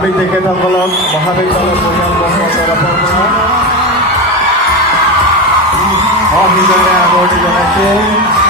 আমি তেখেতসকলক মহাবিদ্যালয় পৰিয়ালবৰ্গৰ তৰফৰ পৰা অভিনন্দন আদৰণি জনাইছোঁ।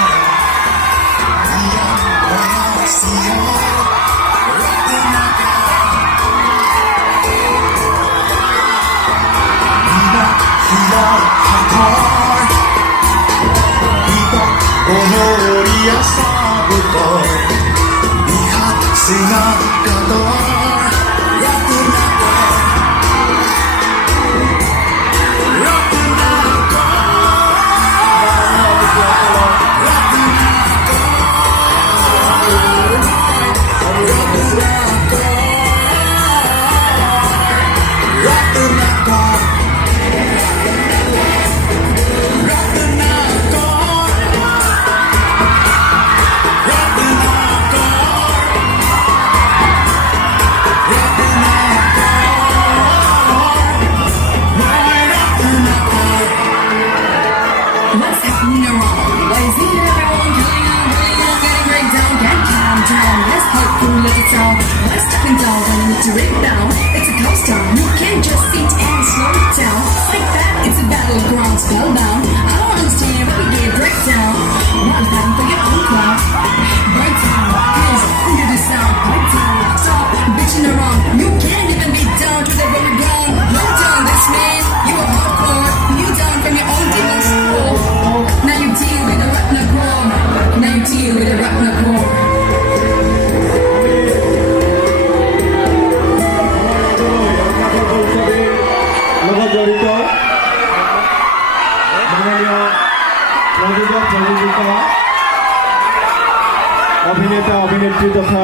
অভিনেতা অভিনেত্ৰী তথা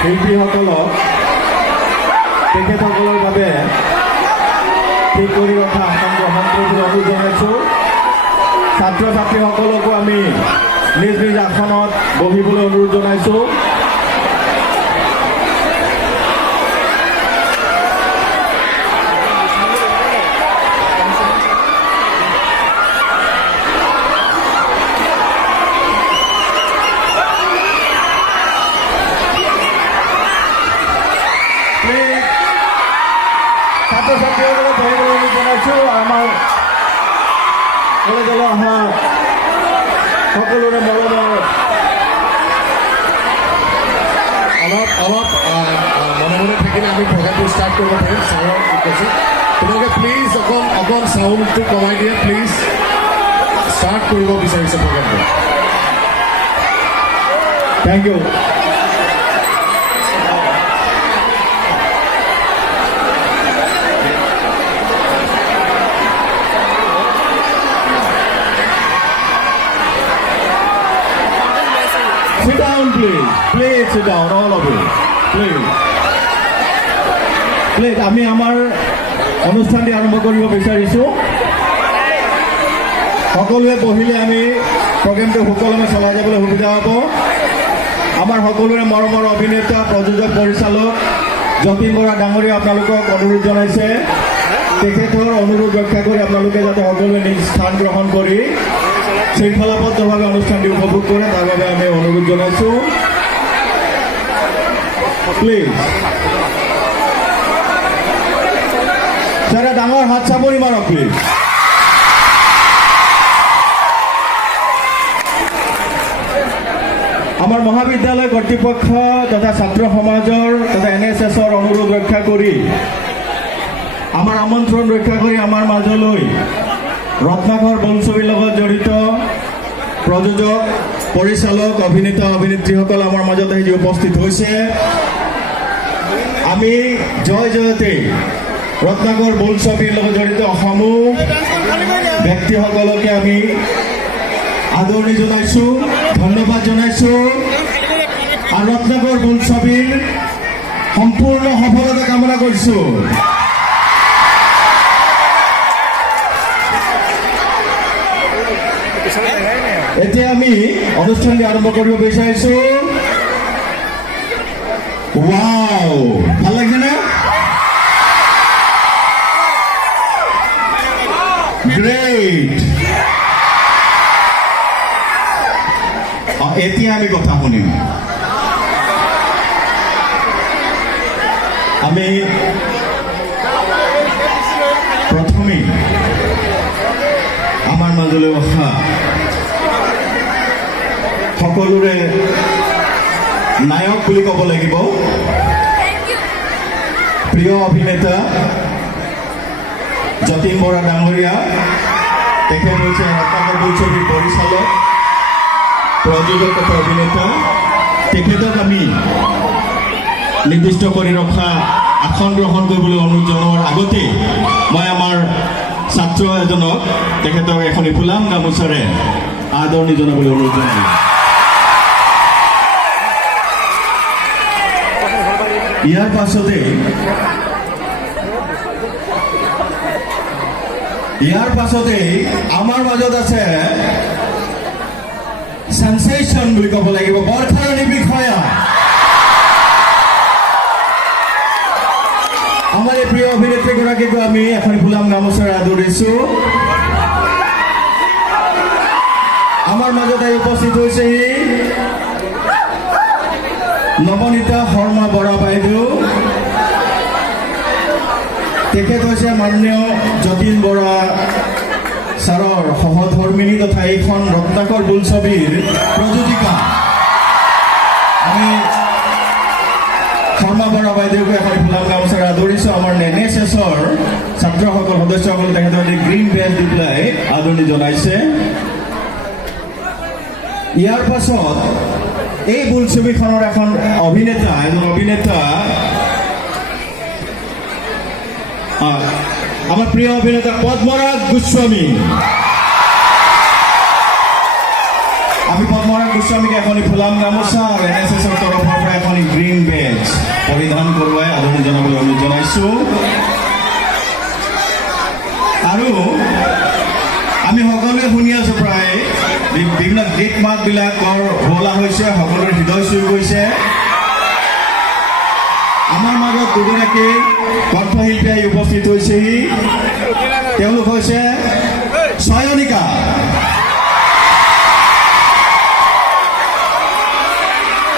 শিল্পীসকলক তেখেতসকলৰ বাবে ঠিক কৰি ৰখা আসন গ্ৰহণ কৰিবলৈ অনুৰোধ জনাইছোঁ। ছাত্ৰ ছাত্ৰীসকলকো আমি নিজ নিজ আসনত বহিবলৈ অনুৰোধ জনাইছোঁ। আমাৰ কলেজলৈ অহা সকলোৰে মৰমৰ অলপ মনে মনে থাকিলে আমি প্ৰগ্ৰামটো ষ্টাৰ্ট কৰিব পাৰিম। ছাৰক কৈছোঁ তোমালোকে প্লিজ অকণ চাউণ্ডটো কমাই দিয়ে, প্লিজ ষ্টাৰ্ট কৰিব বিচাৰিছোঁ প্ৰগ্ৰামটো। Thank you. Sit down, please. Please sit down, all of you. Please. Please, আমি আমাৰ অনুষ্ঠানটি আৰম্ভ কৰিব বিচাৰিছোঁ। সকলোৱে বহিলে আমি প্ৰগ্ৰেমটো সুকলমে চলাই যাবলৈ সুবিধা হ'ব। আমাৰ সকলোৰে মৰমৰ অভিনেতা প্ৰযোজক পৰিচালক যতীন বৰা ডাঙৰীয়া আপোনালোকক অনুৰোধ জনাইছে, তেখেতৰ অনুৰোধ ৰক্ষা কৰি আপোনালোকে যাতে সকলোৱে নিজ স্থান গ্ৰহণ কৰি শৃংখলাবদ্ধভাৱে অনুষ্ঠানটি উপভোগ কৰে তাৰ বাবে আমি অনুৰোধ জনাইছোঁ। প্লিজ ছাৰে ডাঙৰ হাত চাপৰি মাৰক প্লিজ। আমাৰ মহাবিদ্যালয় কৰ্তৃপক্ষ তথা ছাত্ৰ সমাজৰ তথা NSSৰ অনুৰোধ ৰক্ষা কৰি আমাৰ আমন্ত্ৰণ ৰক্ষা কৰি আমাৰ মাজলৈ ৰত্নাকৰ বোলছবিৰ লগত জড়িত প্ৰযোজক পৰিচালক অভিনেতা অভিনেত্ৰীসকল আমাৰ মাজত আহি উপস্থিত হৈছে। আমি জয় জয়তে ৰত্নাকৰ বোলছবিৰ লগত জড়িত সমূহ ব্যক্তিসকলকে আমি আদৰণি জনাইছোঁ, ধন্যবাদ জনাইছোঁ আৰু ৰত্নাকৰ বোলছবিৰ সম্পূৰ্ণ সফলতা কামনা কৰিছোঁ। এতিয়া আমি অনুষ্ঠানটি আৰম্ভ কৰিব বিচাৰিছোঁ। ৱাও, ভাল লাগিছে নে? গ্ৰেট। এতিয়া আমি কথা শুনিম। আমি প্ৰথমেই আমাৰ মাজলৈ অহা সকলোৰে নায়ক বুলি ক'ব লাগিব প্ৰিয় অভিনেতা যতীন বৰা ডাঙৰীয়া তেখেত হৈছে ৰত্নাকৰ বোলছবিৰ পৰিচালক প্ৰযোজক তথা অভিনেতা তেখেতক আমি নিৰ্দিষ্ট কৰি ৰখা আসন গ্ৰহণ কৰিবলৈ অনুৰোধ জনোৱাৰ আগতে মই আমাৰ ছাত্ৰ এজনক তেখেতক এখন ফুলাম গামোচাৰে আদৰণি জনাবলৈ অনুৰোধ জনাইছোঁ ইয়াৰ পাছতে আমাৰ মাজত আছে সেন্সেশন বুলি ক'ব লাগিব বৰখাৰণী বিষয়া আমাৰ এই প্ৰিয় অভিনেত্ৰীগৰাকীকো আমি এখন ফুলাম গামোচাৰে আদৰিছো আমাৰ মাজত উপস্থিত হৈছেহি নৱনীতা শৰ্মা বৰা বাইদেউ তেখেত হৈছে মাননীয় যতীন বৰা ছাৰৰ সহধৰ্মিনী তথা এইখন ৰত্নাকৰ বোলছবিৰ প্ৰযোজিকা আমি শৰ্মা বৰা বাইদেউকে এখন ফুলাম গামোচাৰে আদৰিছোঁ আমাৰ NSSৰ ছাত্ৰসকল সদস্যসকল তেখেতৰ গ্ৰীণ বেজ দি পেলাই আদৰণি জনাইছে ইয়াৰ পাছত এই বোলছবিখনৰ এজন অভিনেতা আমাৰ প্ৰিয় অভিনেতা পদ্মৰাজ গোস্বামী আমি পদ্মৰাজ গোস্বামীকে এখন ফুলাম গামোচা আৰু NSSৰ তৰফৰ পৰা এখন গ্ৰীণ বেজ পৰিধান কৰোৱাই আদৰণি জনাবলৈ অনুৰোধ জনাইছোঁ আৰু আমি সকলোৱে শুনি আছো প্ৰায় বিভিন্ন গীত মাতবিলাকৰ হোলা হৈছে সকলোৰে হৃদয় চুই গৈছে আমাৰ মাজত দুগৰাকী কণ্ঠশিল্পী উপস্থিত হৈছেহি তেওঁলোক হৈছে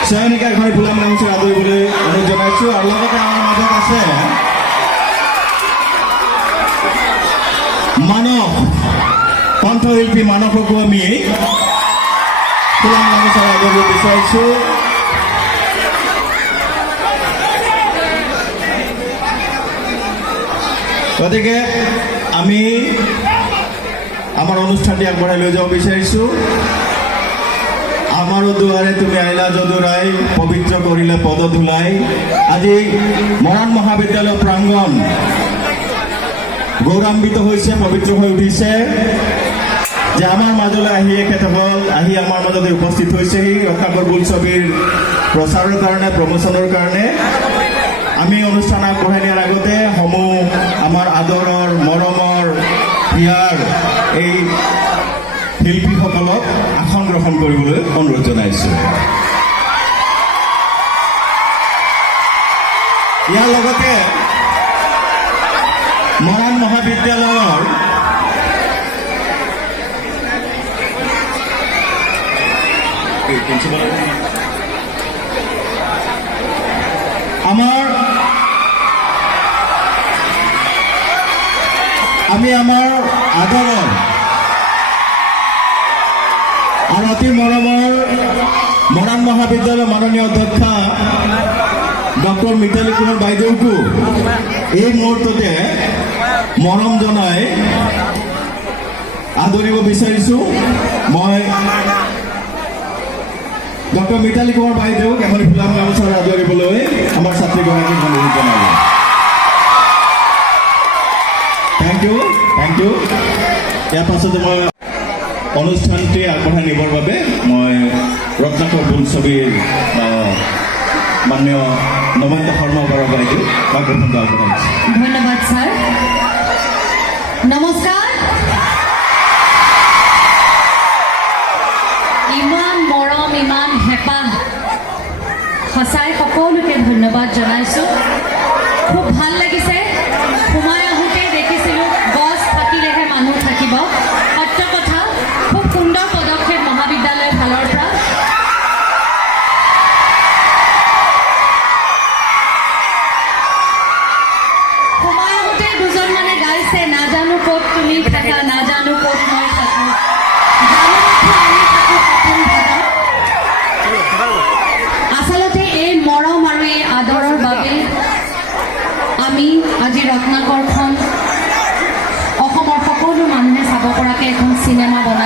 chayanika এখন ফুলাম গামোচা আদৰিবলৈ অনুৰোধ জনাইছোঁ আৰু লগতে আমাৰ মাজত আছে মানৱ কণ্ঠশিল্পী মানৱকো আমি ফুলাম গামোচা আদৰিব বিচাৰিছোঁ গতিকে আমি আমাৰ অনুষ্ঠানটি আগবঢ়াই লৈ যাব বিচাৰিছোঁ আমাৰো দুৱাৰে তুমি আহিলা যদুৰাই পবিত্ৰ কৰিলে পদ ধুলাই আজি মৰাণ মহাবিদ্যালয় প্ৰাংগণ গৌৰৱান্বিত হৈছে পবিত্ৰ হৈ উঠিছে যে আমাৰ মাজলৈ আহি আমাৰ মাজতে উপস্থিত হৈছেহি ৰত্নাকৰ বোলছবিৰ প্ৰচাৰৰ কাৰণে প্ৰমোচনৰ কাৰণে আমি অনুষ্ঠান আগবঢ়াই নিয়াৰ আগতে সমূহ আমাৰ আদৰৰ মৰমৰ প্ৰিয়াৰ এই শিল্পীসকলক আসন গ্ৰহণ কৰিবলৈ অনুৰোধ জনাইছোঁ ইয়াৰ লগতে মৰাণ মহাবিদ্যালয়ৰ আমি আমাৰ আদৰৰ আৰু অতি মৰমৰ মৰাণ মহাবিদ্যালয়ৰ মাননীয় অধ্যক্ষা ডক্টৰ মিতালী কুমাৰ বাইদেউকো এই মুহূৰ্ততে মৰম জনাই আদৰিব বিচাৰিছোঁ মই ডক্টৰ মিতালী কুমাৰ বাইদেউক এখন ফুলাম গামোচাৰে আদৰিবলৈ আমাৰ ছাত্ৰীগৰাকীক অনুৰোধ জনালোঁ থেংক ইউ ইয়াৰ পাছতে মই অনুষ্ঠানটি আগবঢ়াই নিবৰ বাবে মই ৰত্নাকৰ বোলছবিৰ মাননীয় নৱনীতা শৰ্মা বৰা বাইদেউ মাইক্ৰফোনটো আগবঢ়াইছোঁ ধন্যবাদ স্যাৰ নমস্কাৰ ইমান মৰম ইমান হেঁপাহ সঁচাই সকলোকে ধন্যবাদ জনাইছোঁ খুব ভাল লাগিছে সোমাই আহোঁতে দেখিছিলোঁ গছ থাকিলেহে মানুহ থাকিব সত্য কথা খুব সুন্দৰ পদক্ষেপ মহাবিদ্যালয়ৰ ফালৰ পৰা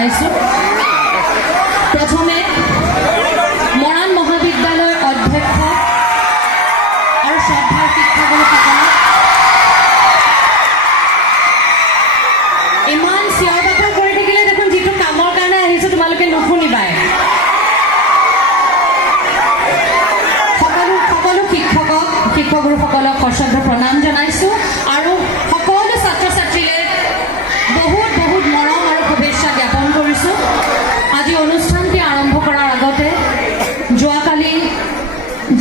জনাইছোঁ। প্ৰথমে মৰাণ মহাবিদ্যালয়ৰ অধ্যক্ষ আৰু শ্ৰদ্ধাৰ শিক্ষাগুৰুসকলক ইমান চিঞৰ বাখৰ কৰি থাকিলে দেখোন যিটো কামৰ কাৰণে আহিছোঁ তোমালোকে নুশুনিবাই। সকলো শিক্ষকগুৰুসকলক সশ্ৰদ্ধ প্ৰণাম জনাইছোঁ আৰু সকলো ছাত্ৰ ছাত্ৰীলে বহুত মৰম আৰু শুভেচ্ছা জ্ঞাপন কৰিছোঁ। আজি অনুষ্ঠানটি আৰম্ভ কৰাৰ আগতে যোৱাকালি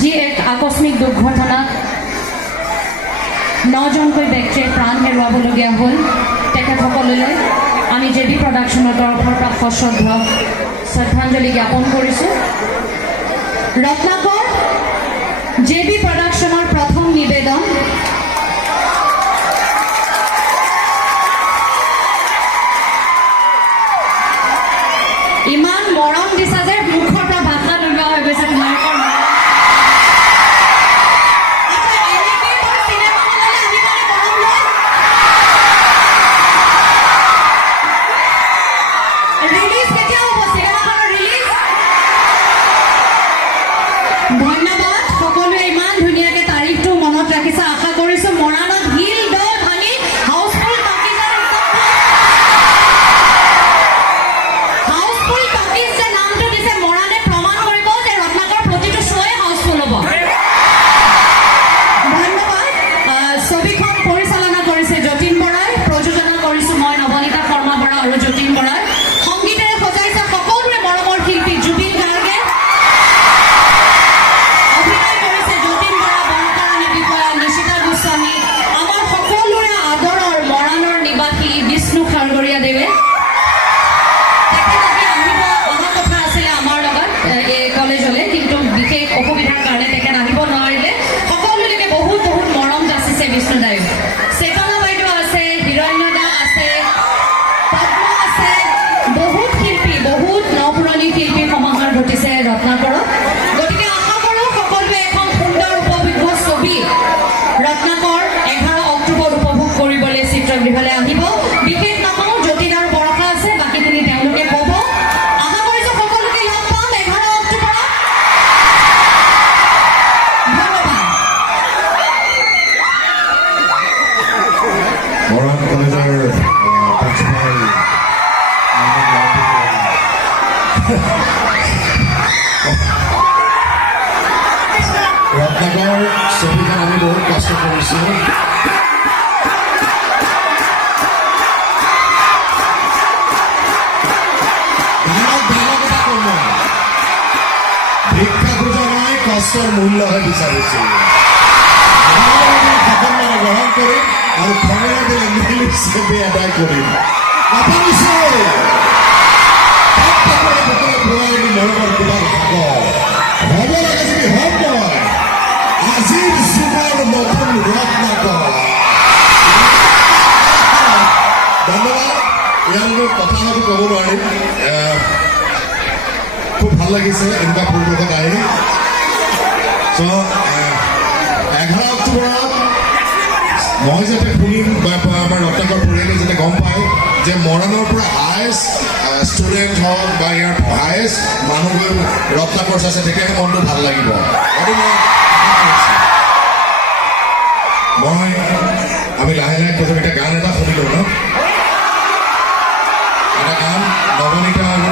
যি এক আকস্মিক দুৰ্ঘটনাত 9জনকৈ ব্যক্তিয়ে প্ৰাণ হেৰুৱাবলগীয়া হ'ল, তেখেতসকললৈ আমি JB প্ৰডাকশ্যনৰ তৰফৰ পৰা সশ্ৰদ্ধ শ্ৰদ্ধাঞ্জলি জ্ঞাপন কৰিছোঁ। ৰত্নাকৰ JB প্ৰডাকশ্যনৰ প্ৰথম নিবেদন ইমান মৰম দিছা যে মুখৰ পৰা ভাষা নোলোৱা হৈ গৈছে তোমালোকৰ। ধন্যবাদ সকলোৱে ইমান ধুনীয়াকৈ তাৰিখটো মনত ৰাখিছা। আশা কৰিছোঁ মৰাণত হিল দৌল ভাঙি হাউচফুল টকিজ যে নামটো দিছে মৰাণে প্ৰমাণ কৰিব যে ৰত্নাকৰ প্ৰতিটো শ্ব' হাউচফুল হ'ব। ধন্যবাদ। ছবিখন পৰিচালনা কৰিছে যতীন বৰাই, প্ৰযোজনা কৰিছোঁ মই নৱনীতা শৰ্মা বৰা আৰু যতীন বৰাই। সংগীতেৰে সজাইছে সকলোৰে মৰমৰ শিল্পী জুবিন গাৰ্গে। অভিনয় কৰিছে যতীন বৰা, বাৰশাৰণী বিষয়া নিশিতা গোস্বামী, আমাৰ সকলোৰে আদৰৰ মৰাণৰ নিবাসী বিষ্ণু খাৰগৰীয়া দেৱে। তেখেত আজি অহা কথা আছিলে আমাৰ লগত এই কলেজলৈ, কিন্তু বিশেষ অসুবিধাৰ কাৰণে তেখেত আহিব নোৱাৰিলে। সকলোলৈকে বহুত মৰম যাচিছে বিষ্ণুদায়ো। চেতনা বাইদেউ আছে, হিৰণ্যদা আছে, পদ্ম আছে, বহুত শিল্পী, বহুত নপুৰণি শিল্পী সমাহাৰ ঘটিছে ৰত্নাকৰত। গতিকে আশা কৰোঁ সকলোৱে এখন সুন্দৰ উপভোগ্য ছবি ৰত্নাকৰ 11 অক্টোবৰ উপভোগ কৰিবলৈ চিত্ৰগৃহলৈ আহিব। বিশেষ নকওঁ, যতীন আৰু বৰষা আছে, বাকীখিনি তেওঁলোকে ক'ব। আশা কৰিছোঁ সকলোকে লগ পাম 11 অক্টোবৰত। ধন্যবাদ। মৰাণ কলেজৰ প্ৰিন্সিপাল ৰত্নাকৰ ছবিখন আমি বহুত কষ্ট কৰিছোঁ। ভিক্ষা খোজা নাই, কষ্টৰ মূল্যহে বিচাৰিছোঁ। সকলোকে গ্ৰহণ কৰিম আৰু খঙেৰে দিলে মিলি হিচাপে আদায় কৰিম। মৰমৰ কিমান সাগৰ হ'ব লাগে যদি হওক মই আজিৰ যুগৰ নতুন ৰত্নাকৰ। ধন্যবাদ। ইয়াৰ কথা হয়তো ক'ব নোৱাৰিম। খুব ভাল লাগিছে এনেকুৱা পৰিৱেশত আহি। চ' 11 অক্টোবৰত মই যাতে শুনিম বা আমাৰ ৰত্নাকৰ পৰিয়ালে যাতে গম পায় যে মৰাণৰ পৰা হায়েষ্ট ষ্টুডেণ্ট হওক বা ইয়াৰ হায়েষ্ট মানুহ গৈ ৰত্নাকৰ চাইছে, তেতিয়াহে মনটো ভাল লাগিব। আমি লাহে প্ৰথম এটা গান এটা শুনিলোঁ ন, এটা গান নৱনীতা আৰু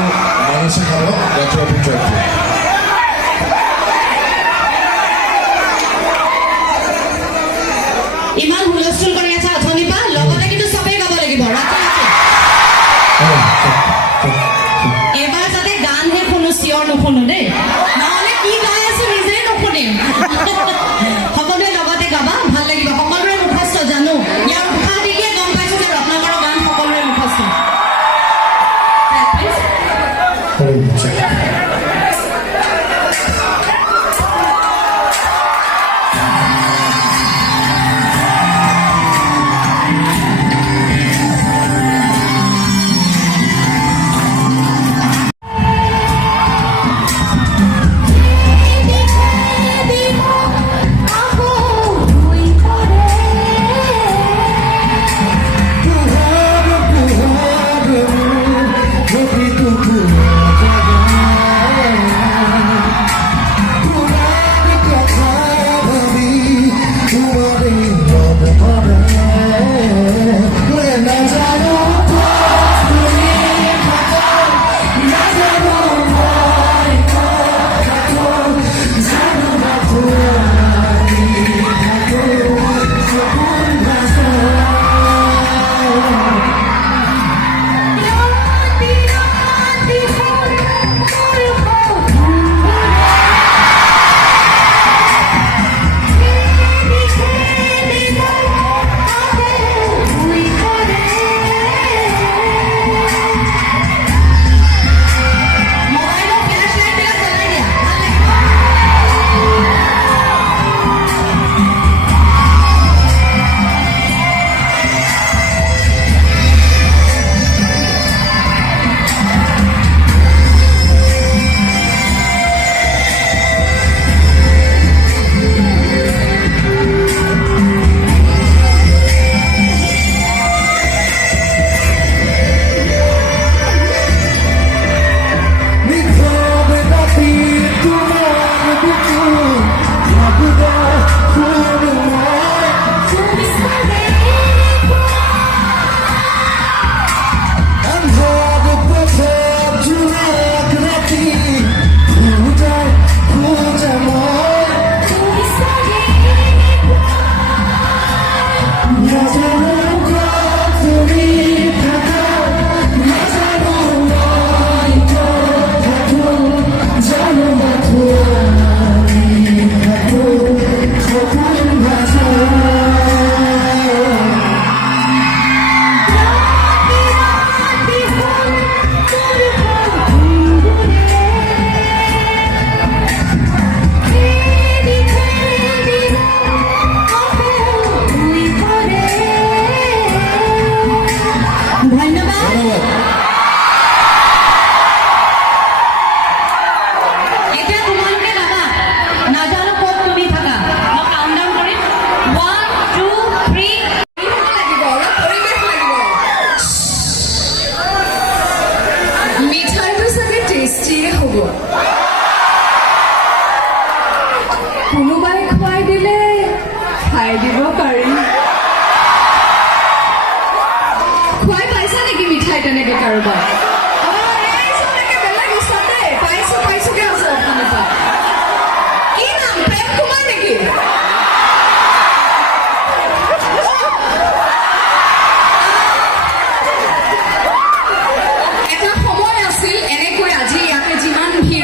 মানসে খাব ৰাত্ৰৰ ভিতৰত। ইমান হুলস্থুল কৰি আছা অথনিৰ পৰা, লগতে কিন্তু চবেই গাব লাগিব। এবাৰ যাতে গানহে শুনো, চিঞৰ নুশুনো দেই, নহ'লে কি গাই আছো নিজেই নুশুনিম। সকলোৱে লগতে গাবা, ভাল লাগিব। সকলোৰে মুখস্থ জানো, ইয়াৰ উৎসাহ দেখিয়ে গম পাইছো যে ৰত্নাকৰৰ গান সকলোৰে মুখস্থ।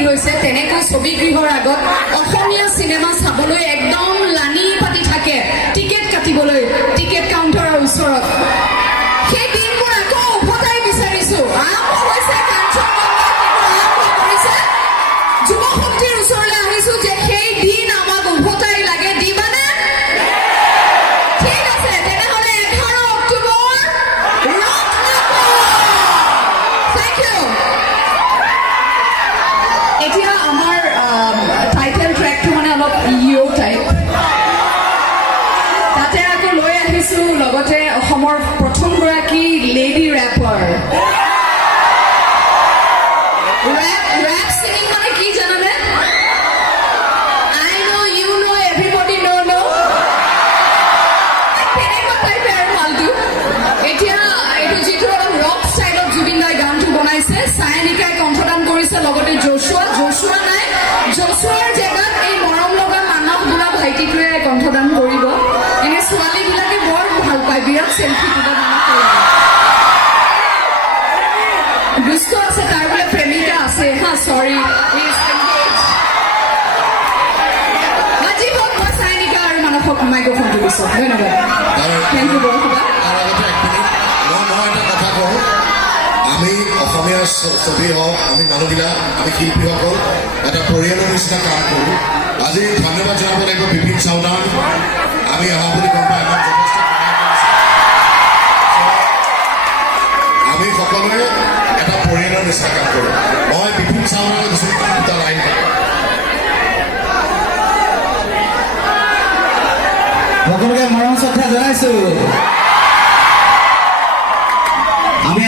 হৈছে তেনেকৈ ছবিগৃহৰ আগত অসমীয়া চিনেমা চাবলৈ একদম লানি পাতি থাকে টিকেট কাটিবলৈ টিকেট কাউণ্টাৰৰ ওচৰত সেই দিনবোৰ আকৌ উভতাই বিচাৰিছো আৰম্ভ হৈছে কাঞ্চন আৰম্ভ কৰিছে যুৱ শক্তিৰ ওচৰলৈ আহিছো যে সেই দিন আমাক উভতাই লাগে দিবানে ঠিক আছে তেনেহ'লে 11 অক্টোবৰ থেংক ইউ এতিয়া আমাৰ টাইটেল ট্ৰেকটো মানে অলপ ইউ টাইপ তাতে আকৌ লৈ আহিছো লগতে অসমৰ প্ৰথমগৰাকী লেডি ৰেপাৰ ৰেপ ছিংগিং মানে কি জানানে I know you know everybody নো নো তেনেকুৱা টাইপে আৰু মালটো এতিয়া এইটো যিটো অলপ ৰক ষ্টাইলত জুবিন দাই গানটো বনাইছে চায়নিকাই কণ্ঠদান কৰিছে লগতে জশুৱা নাই জশুৱাৰ জেগাত এই মৰম লগা মানৱ বোলা ভাইটিটোৱে কণ্ঠদান কৰিব এনে ছোৱালীবিলাকে বৰ ভাল পায় বিৰাট চেল্ফি তুলা দুষ্ট আছে তাৰ বোলে প্ৰেমিকা আছে হা চৰি আজি হওক মই চায়নিকা আৰু মানসক মাইক্ৰফোনটো দিছো ধন্যবাদ থেংক ইউ বৰসভা আমি অসমীয়া ছবি হওক আমি মানুহবিলাক আমি শিল্পীসকল এটা পৰিয়ালৰ নিচিনা কাম কৰোঁ আজি ধন্যবাদ জনাব লাগিব বিপিন চাওদান আমি অহা বুলি গম পাই আমাক যথেষ্ট আমি সকলোৱে এটা পৰিয়ালৰ নিচিনা কাম কৰোঁ মই বিপিন চাওদানৰ দুটা লাইন সকলোকে মৰম শ্ৰদ্ধা জনাইছো